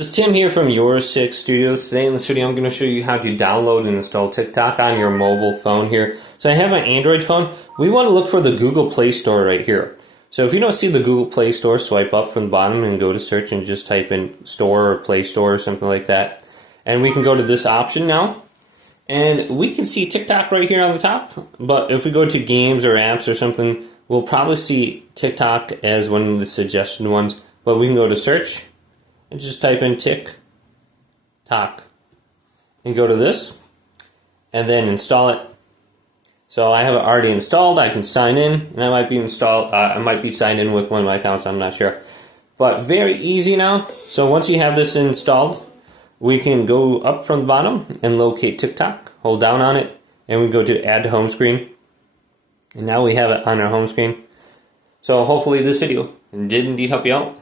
This is Tim here from YourSix Studios. Today in this video I'm going to show you how to download and install TikTok on your mobile phone here. So I have an Android phone. We want to look for the Google Play Store right here. So if you don't see the Google Play Store, swipe up from the bottom and go to search and just type in Store or Play Store or something like that. And we can go to this option now. And we can see TikTok right here on the top. But if we go to games or apps or something, we'll probably see TikTok as one of the suggested ones. But we can go to search and just type in TikTok and go to this and then install it. So I have it already installed. I can sign in, and I might be signed in with one of my accounts. I'm not sure, but very easy now. So once you have this installed, we can go up from the bottom and locate TikTok. Hold down on it, and we go to Add to Home Screen, and now we have it on our home screen. So hopefully this video did indeed help you out.